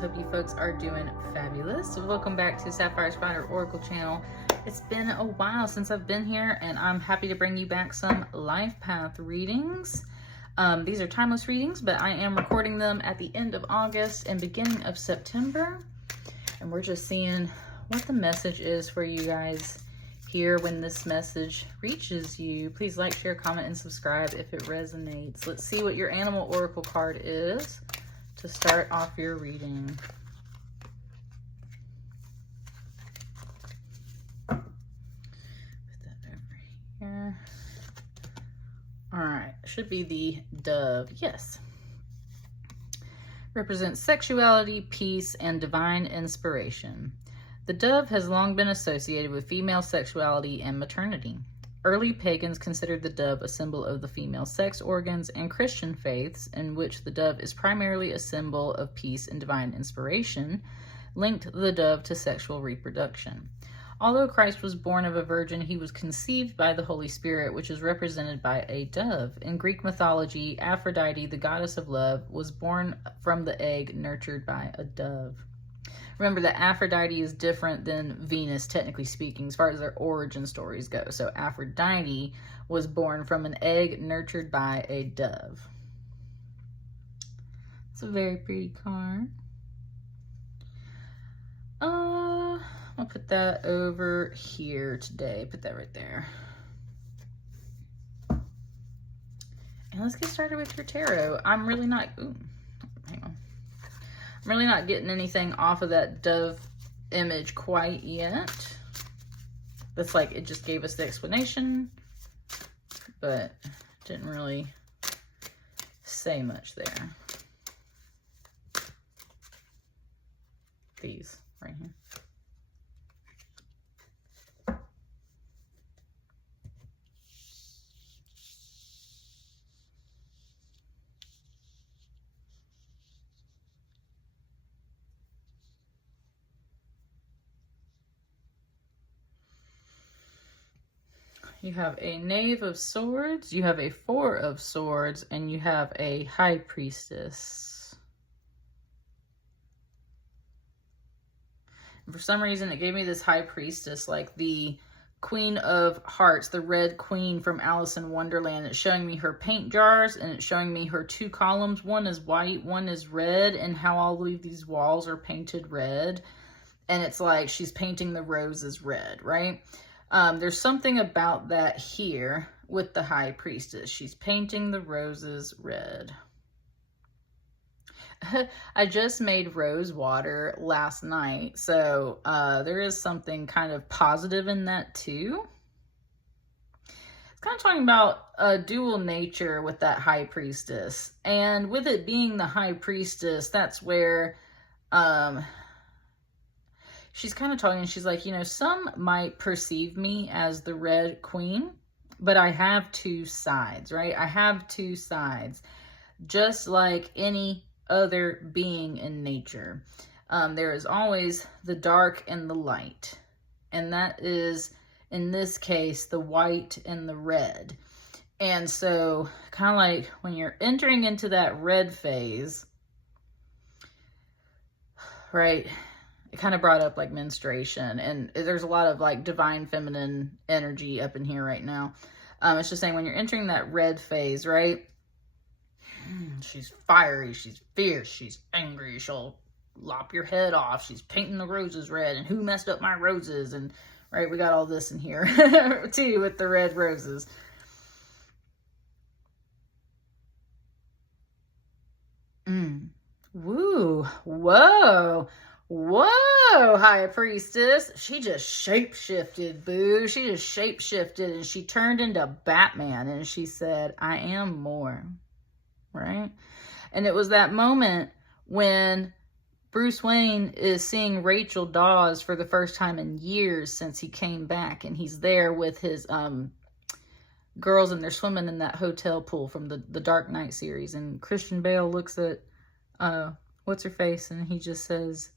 Hope you folks are doing fabulous. Welcome back to Sapphire Spider Oracle channel. It's been a while since I've been here, and I'm happy to bring you back some life path readings. These are timeless readings, but I am recording them at the end of August and beginning of September. And we're just seeing what the message is for you guys here when this message reaches you. Please like, share, comment, and subscribe if it resonates. Let's see what your animal oracle card is to start off your reading. Put that over here. All right, should be the dove. Yes. Represents sexuality, peace, and divine inspiration. The dove has long been associated with female sexuality and maternity. Early pagans considered the dove a symbol of the female sex organs, and Christian faiths, in which the dove is primarily a symbol of peace and divine inspiration, linked the dove to sexual reproduction. Although Christ was born of a virgin, he was conceived by the Holy Spirit, which is represented by a dove. In Greek mythology, Aphrodite, the goddess of love, was born from the egg nurtured by a dove. Remember that Aphrodite is different than Venus, technically speaking, as far as their origin stories go. So Aphrodite was born from an egg nurtured by a dove. It's a very pretty card. I'll put that over here today. Put that right there. And let's get started with your tarot. I'm really not... Ooh, hang on. I'm really not getting anything off of that dove image quite yet. That's like, it just gave us the explanation, but didn't really say much there. These right here. You have a Knave of Swords, you have a Four of Swords, and you have a High Priestess. And for some reason, it gave me this High Priestess, like the Queen of Hearts, the Red Queen from Alice in Wonderland. It's showing me her paint jars, and it's showing me her two columns. One is white, one is red, and how all of these walls are painted red. And it's like she's painting the roses red, right? There's something about that here with the High Priestess. She's painting the roses red. I just made rose water last night, so there is something kind of positive in that too. It's kind of talking about a dual nature with that High Priestess. And with it being the High Priestess, that's where... she's kind of talking, she's like, you know, some might perceive me as the Red Queen, but I have two sides, right? I have two sides, just like any other being in nature. There is always the dark and the light, and that is, in this case, the white and the red. And so, kind of like when you're entering into that red phase, right? It kind of brought up like menstruation, and there's a lot of like divine feminine energy up in here right now. It's just saying when you're entering that red phase, right? She's fiery, she's fierce, she's angry, she'll lop your head off, she's painting the roses red, and who messed up my roses? And right, we got all this in here too with the red roses. Woo, whoa. Whoa, High Priestess. She just shape-shifted, boo. She just shape-shifted, and she turned into Batman, and she said, I am more, right? And it was that moment when Bruce Wayne is seeing Rachel Dawes for the first time in years since he came back, and he's there with his girls, and they're swimming in that hotel pool from the Dark Knight series, and Christian Bale looks at what's-her-face, and he just says,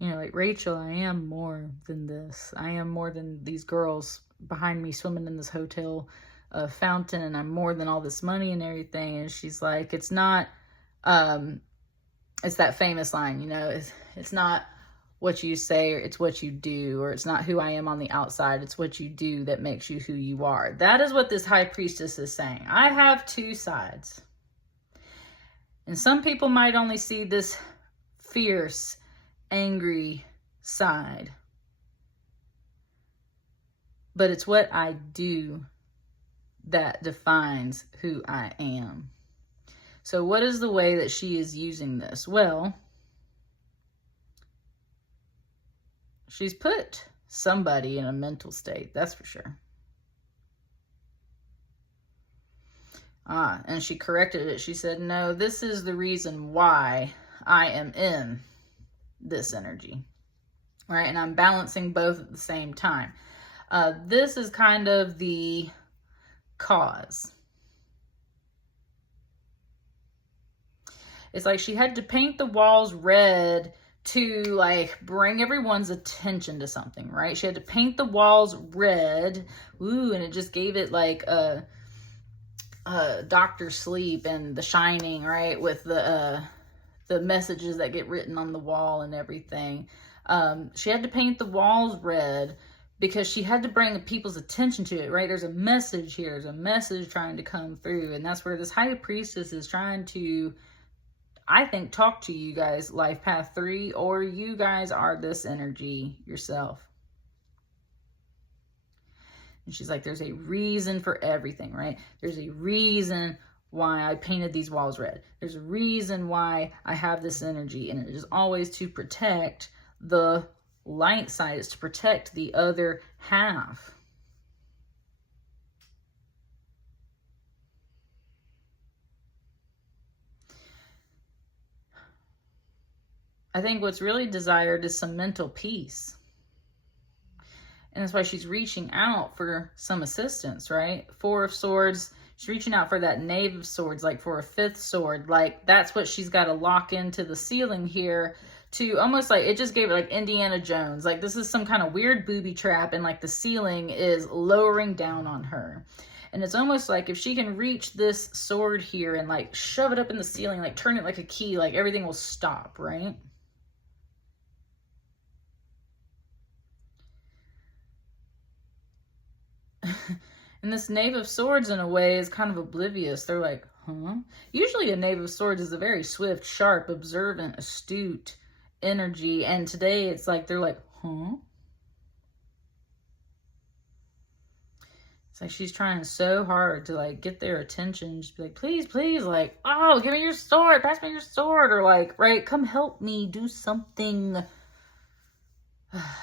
you know, like, Rachel, I am more than this. I am more than these girls behind me swimming in this hotel fountain, and I'm more than all this money and everything. And she's like, it's not it's that famous line, you know, it's not what you say, it's what you do, or it's not who I am on the outside, it's what you do that makes you who you are. That is what this high priestess is saying. I have two sides. And some people might only see this fierce, angry side. But it's what I do that defines who I am. So what is the way that she is using this? Well, she's put somebody in a mental state, that's for sure. And she corrected it. She said, no, this is the reason why I am in this energy, right? And I'm balancing both at the same time. This is kind of the cause. It's like she had to paint the walls red to like bring everyone's attention to something, right? She had to paint the walls red. Ooh, and it just gave it like a Dr. Sleep and The Shining, right? With the messages that get written on the wall and everything. She had to paint the walls red because she had to bring people's attention to it, right? There's a message here. There's a message trying to come through. And that's where this high priestess is trying to, I think, talk to you guys, Life Path 3, or you guys are this energy yourself. And she's like, there's a reason for everything, right? There's a reason why I painted these walls red. There's a reason why I have this energy, and it is always to protect the light side. It's to protect the other half. I think what's really desired is some mental peace. And that's why she's reaching out for some assistance, right? Four of Swords, she's reaching out for that Knave of Swords, like for a fifth sword. Like, that's what she's got to lock into the ceiling here to almost like, it just gave it like Indiana Jones. Like, this is some kind of weird booby trap, and like the ceiling is lowering down on her. And it's almost like if she can reach this sword here and like shove it up in the ceiling, like turn it like a key, like everything will stop, right? And this Knave of Swords, in a way, is kind of oblivious. They're like, huh? Usually a Knave of Swords is a very swift, sharp, observant, astute energy. And today it's like, they're like, huh? It's like she's trying so hard to like get their attention. Just be like, please, please, like, oh, give me your sword, pass me your sword. Or like, right, come help me, do something.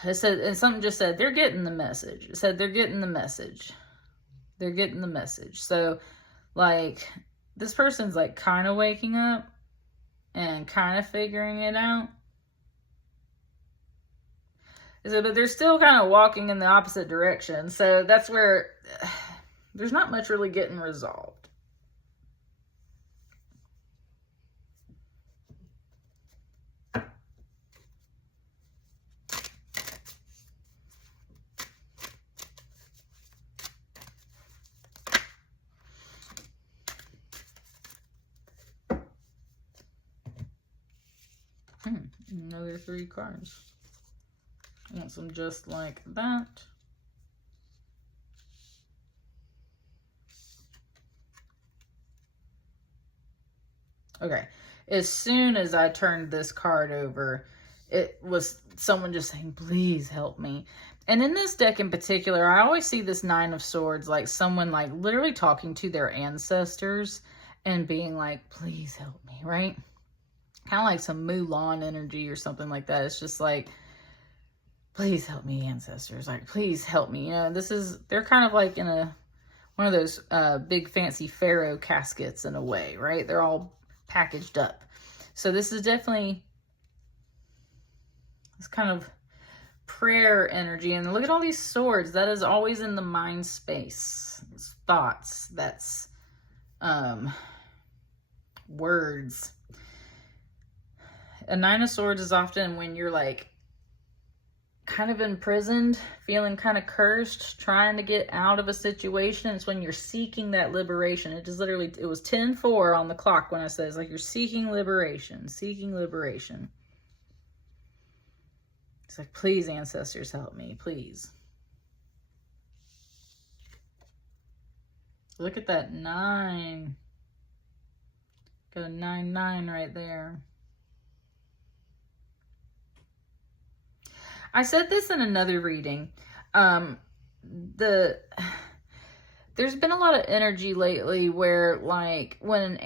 It said, and something just said, they're getting the message. It said, they're getting the message. They're getting the message. So, like, this person's, like, kind of waking up and kind of figuring it out. So, but they're still kind of walking in the opposite direction. So, that's where there's not much really getting resolved. Another 3 cards. I want some just like that. Okay. As soon as I turned this card over, it was someone just saying, please help me. And in this deck in particular, I always see this 9 of Swords, like someone like literally talking to their ancestors and being like, please help me, right? Kind of like some Mulan energy or something like that. It's just like, please help me, ancestors. Like, please help me. You know, they're kind of like in one of those big fancy pharaoh caskets in a way, right? They're all packaged up. So this is definitely this kind of prayer energy. And look at all these swords. That is always in the mind space. It's thoughts. That's words. A 9 of Swords is often when you're like kind of imprisoned, feeling kind of cursed, trying to get out of a situation. It's when you're seeking that liberation. It just literally, it was 10:04 on the clock when I said, it's like you're seeking liberation, seeking liberation. It's like, please, ancestors, help me, please. Look at that 9. Got a 9-9 right there. I said this in another reading. There's been a lot of energy lately where, like, when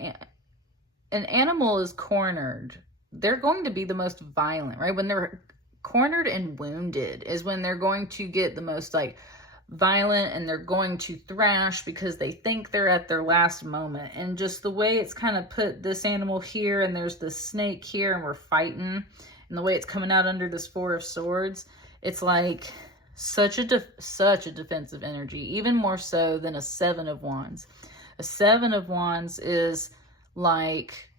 an animal is cornered, they're going to be the most violent, right? When they're cornered and wounded is when they're going to get the most, like, violent, and they're going to thrash because they think they're at their last moment. And just the way it's kind of put this animal here, and there's this snake here, and we're fighting, and the way it's coming out under this 4 of Swords, it's like such a defensive energy, even more so than a 7 of Wands. A 7 of Wands is like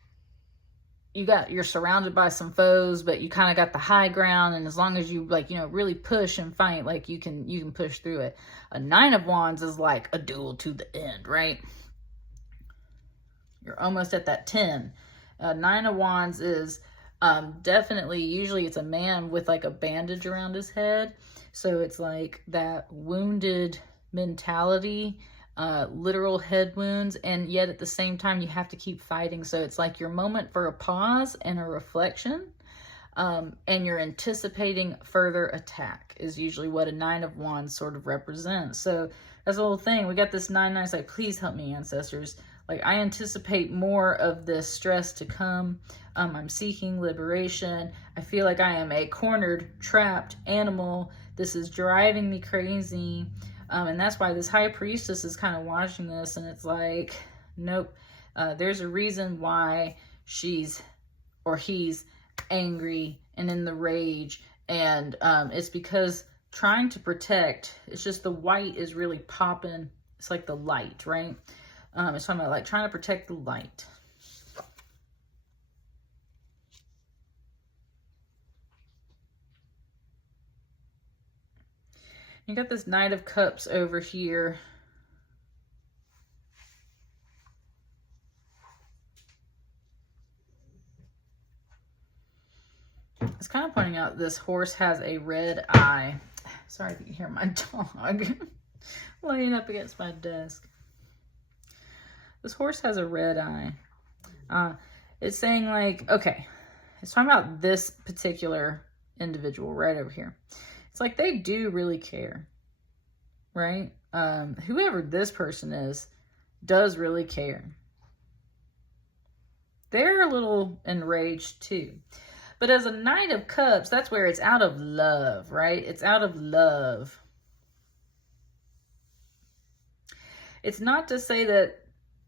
you're surrounded by some foes, but you kind of got the high ground, and as long as you, like, you know, really push and fight, like, you can push through it. A 9 of Wands is like a duel to the end, right? You're almost at that 10. 9 of Wands is definitely, usually it's a man with like a bandage around his head. So it's like that wounded mentality, literal head wounds, and yet at the same time you have to keep fighting. So it's like your moment for a pause and a reflection, and you're anticipating further attack is usually what a 9 of Wands sort of represents. So that's the whole thing. We got this 9-9. It's like, please help me, ancestors. Like, I anticipate more of this stress to come. I'm seeking liberation. I feel like I am a cornered, trapped animal. This is driving me crazy. And that's why this High Priestess is kind of watching this, and it's like, nope. There's a reason why she's, or he's, angry and in the rage. And it's because trying to protect, it's just the white is really popping. It's like the light, right? It's talking about like trying to protect the light. You got this Knight of Cups over here. It's kind of pointing out this horse has a red eye. Sorry if you can hear my dog laying up against my desk. This horse has a red eye. It's saying like, okay, it's talking about this particular individual right over here. It's like they do really care, right? Whoever this person is does really care. They're a little enraged too. But as a Knight of Cups, that's where it's out of love, right? It's out of love. It's not to say that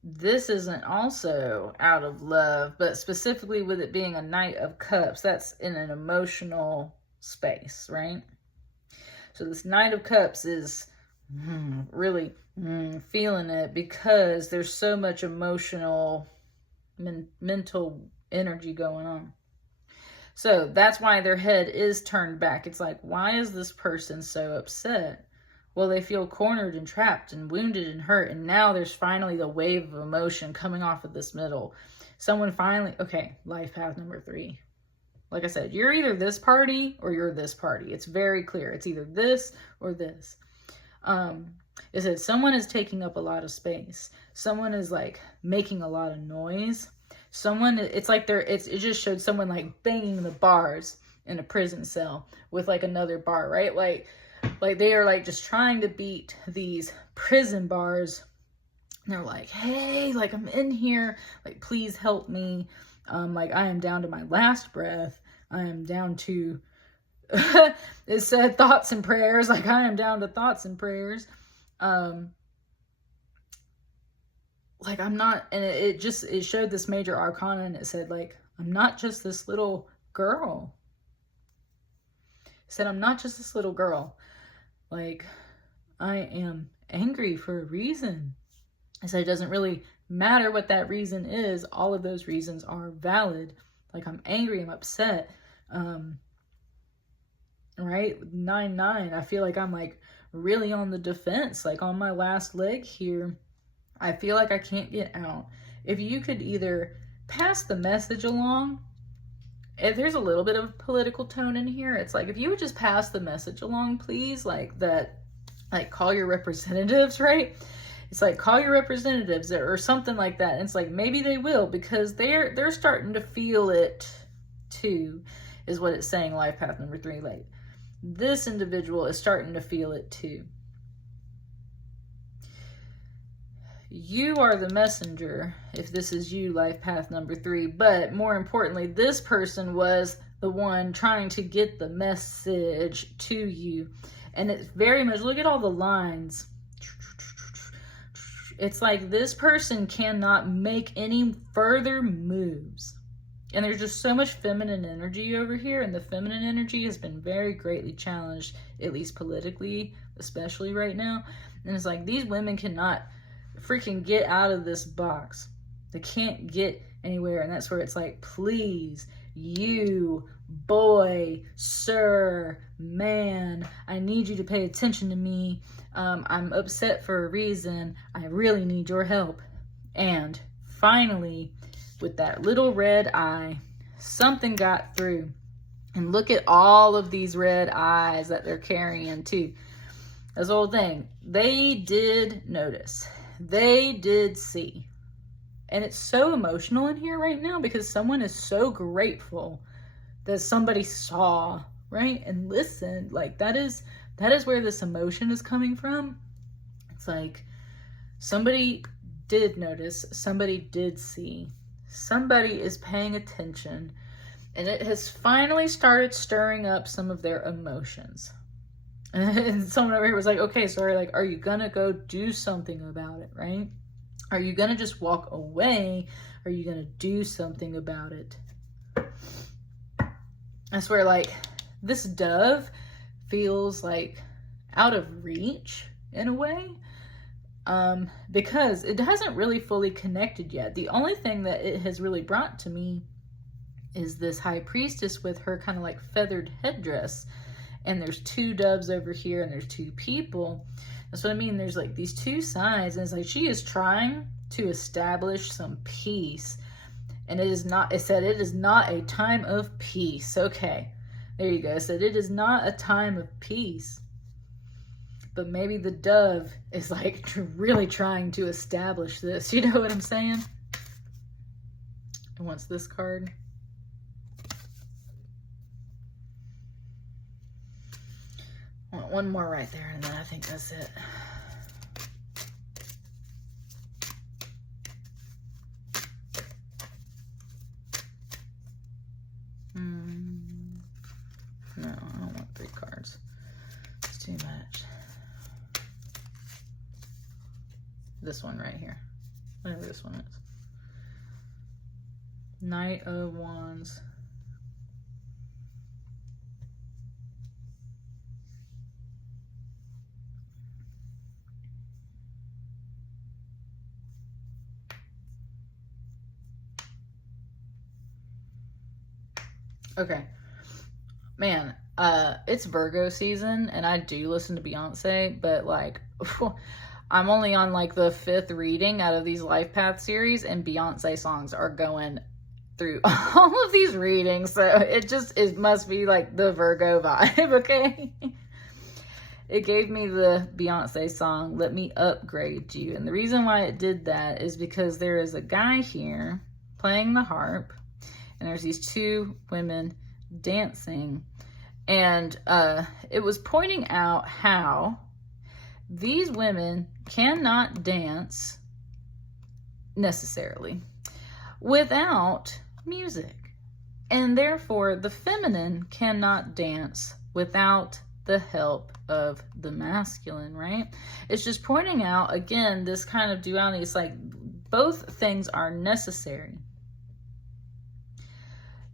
this isn't also out of love, but specifically with it being a Knight of Cups, that's in an emotional space, right? So this Knight of Cups is really feeling it because there's so much emotional, mental energy going on. So that's why their head is turned back. It's like, why is this person so upset? Well, they feel cornered and trapped and wounded and hurt. And now there's finally the wave of emotion coming off of this middle. Someone finally, okay, life path number 3. Like I said, you're either this party or you're this party. It's very clear. It's either this or this. It says someone is taking up a lot of space. Someone is like making a lot of noise. Someone, it's like it just showed someone like banging the bars in a prison cell with like another bar, right? Like they are like just trying to beat these prison bars. And they're like, hey, like I'm in here, like please help me. Like I am down to my last breath. I am down to, it said thoughts and prayers. Like I am down to thoughts and prayers. Like I'm not, and it showed this major arcana, and it said like, I'm not just this little girl. It said, I'm not just this little girl. Like I am angry for a reason. I said, it doesn't really matter what that reason is. All of those reasons are valid. Like I'm angry, I'm upset. right? 9-9. I feel like I'm like really on the defense, like on my last leg here. I feel like I can't get out. If you could either pass the message along, if there's a little bit of political tone in here, it's like, if you would just pass the message along, please, like that, like call your representatives, right? It's like, call your representatives or something like that. And it's like, maybe they will, because they're starting to feel it too, is what it's saying, life path number 3. Like, this individual is starting to feel it too. You are the messenger, if this is you, life path number 3. But more importantly, this person was the one trying to get the message to you. And it's very much, look at all the lines. It's like this person cannot make any further moves. And there's just so much feminine energy over here. And the feminine energy has been very greatly challenged, at least politically, especially right now. And it's like, these women cannot freaking get out of this box. They can't get anywhere. And that's where it's like, please, you, boy, sir, man, I need you to pay attention to me. I'm upset for a reason. I really need your help. And finally, with that little red eye, something got through. And look at all of these red eyes that they're carrying too. This whole thing, they did notice. They did see. And it's so emotional in here right now because someone is so grateful that somebody saw, right? And listened. Like, that is where this emotion is coming from. It's like, somebody did notice, somebody did see, somebody is paying attention, and it has finally started stirring up some of their emotions. And someone over here was like, okay, sorry, like, are you gonna go do something about it, right? Are you gonna just walk away? Are you gonna do something about it? I swear, like, this dove feels like out of reach in a way, because it hasn't really fully connected yet. The only thing that it has really brought to me is this high priestess with her kind of like feathered headdress, and there's 2 doves over here, and there's 2 people. That's what I mean. There's like these 2 sides, and it's like she is trying to establish some peace, and it said it is not a time of peace. Okay, there you go. It said it is not a time of peace. But maybe the dove is like really trying to establish this. You know what I'm saying? And what's this card? I want one more right there, and then I think that's it. No, I don't want 3 cards. It's too much. This one right here. Whatever this one is. Knight of Wands. Okay. Man, it's Virgo season, and I do listen to Beyonce, but like, I'm only on like the 5th reading out of these Life Path series, and Beyonce songs are going through all of these readings, so it must be like the Virgo vibe, okay? It gave me the Beyonce song, Let Me Upgrade You, and the reason why it did that is because there is a guy here playing the harp, and there's these 2 women dancing, and it was pointing out how these women cannot dance necessarily without music, and therefore the feminine cannot dance without the help of the masculine, right? It's just pointing out again this kind of duality. It's like both things are necessary.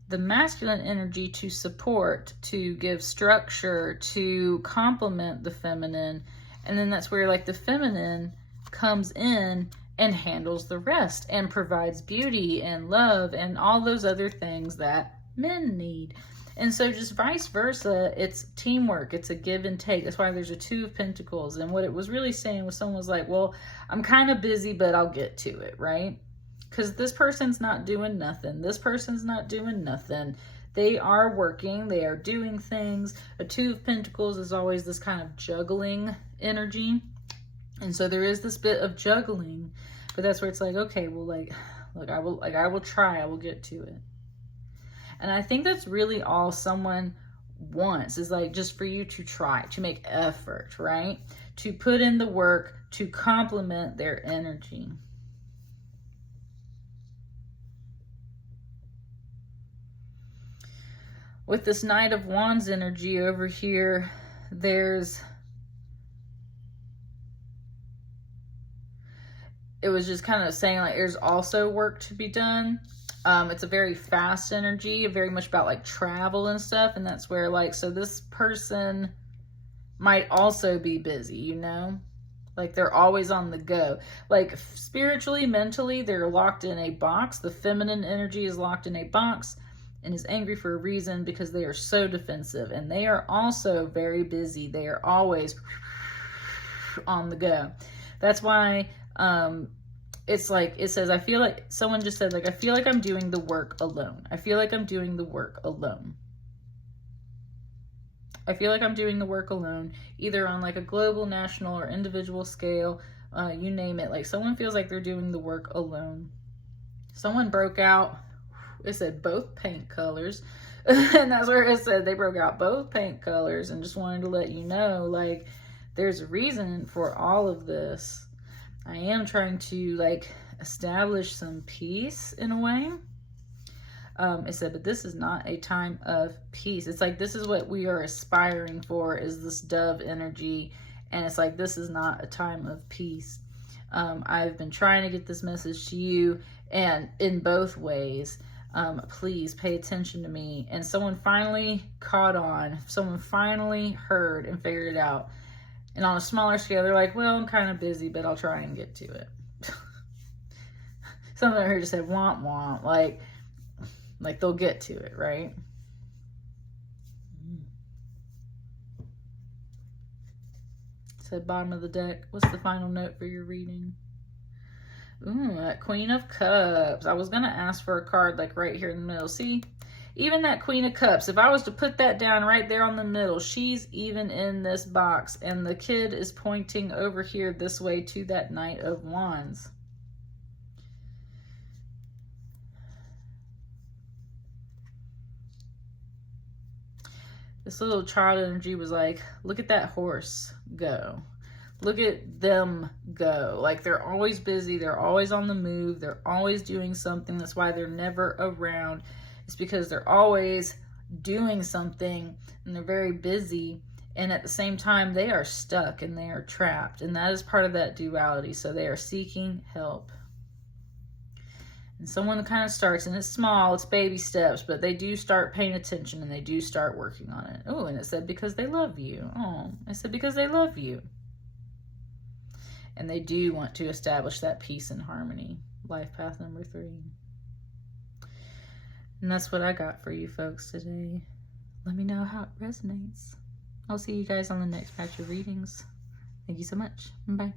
The masculine energy to support, to give structure, to complement the feminine. And then that's where like the feminine comes in and handles the rest and provides beauty and love and all those other things that men need. And so just vice versa, it's teamwork. It's a give and take. That's why there's a 2 of Pentacles. And what it was really saying was someone was like, well, I'm kind of busy, but I'll get to it, right? Because this person's not doing nothing. This person's not doing nothing. They are working. They are doing things. A 2 of Pentacles is always this kind of juggling energy. And so there is this bit of juggling. But that's where it's like, okay, well, like, look, I will try. I will get to it. And I think that's really all someone wants, is like just for you to try, to make effort, right? To put in the work, to complement their energy. With this Knight of Wands energy over here, it was just kind of saying like there's also work to be done. It's a very fast energy, very much about like travel and stuff. And that's where like, so this person might also be busy, you know, like they're always on the go, like spiritually, mentally, they're locked in a box. The feminine energy is locked in a box and is angry for a reason because they are so defensive, and they are also very busy. They are always on the go. That's why, it's like, it says, I feel like, someone just said, like, I feel like I'm doing the work alone. I feel like I'm doing the work alone. I feel like I'm doing the work alone, either on like a global, national, or individual scale, you name it. Like someone feels like they're doing the work alone. Someone broke out, it said both paint colors. And that's where it said they broke out both paint colors, and just wanted to let you know, like, there's a reason for all of this. I am trying to like establish some peace in a way. It said, but this is not a time of peace. It's like, this is what we are aspiring for, is this dove energy. And it's like, this is not a time of peace. I've been trying to get this message to you, and in both ways, please pay attention to me. And someone finally caught on. Someone finally heard and figured it out. And on a smaller scale, they're like, well, I'm kind of busy, but I'll try and get to it. Someone over here just said, womp womp. Like they'll get to it, right? Said bottom of the deck. What's the final note for your reading? Ooh, that Queen of Cups. I was going to ask for a card like right here in the middle. See? Even that Queen of Cups, if I was to put that down right there on the middle, she's even in this box. And the kid is pointing over here this way to that Knight of Wands. This little child energy was like, look at that horse go. Look at them go. Like, they're always busy. They're always on the move. They're always doing something. That's why they're never around. It's because they're always doing something and they're very busy. And at the same time, they are stuck and they are trapped. And that is part of that duality. So they are seeking help. And someone kind of starts, and it's small, it's baby steps, but they do start paying attention and they do start working on it. Oh, and it said, because they love you. Oh, it said, because they love you. And they do want to establish that peace and harmony. Life path number 3. And that's what I got for you folks today. Let me know how it resonates. I'll see you guys on the next batch of readings. Thank you so much. Bye.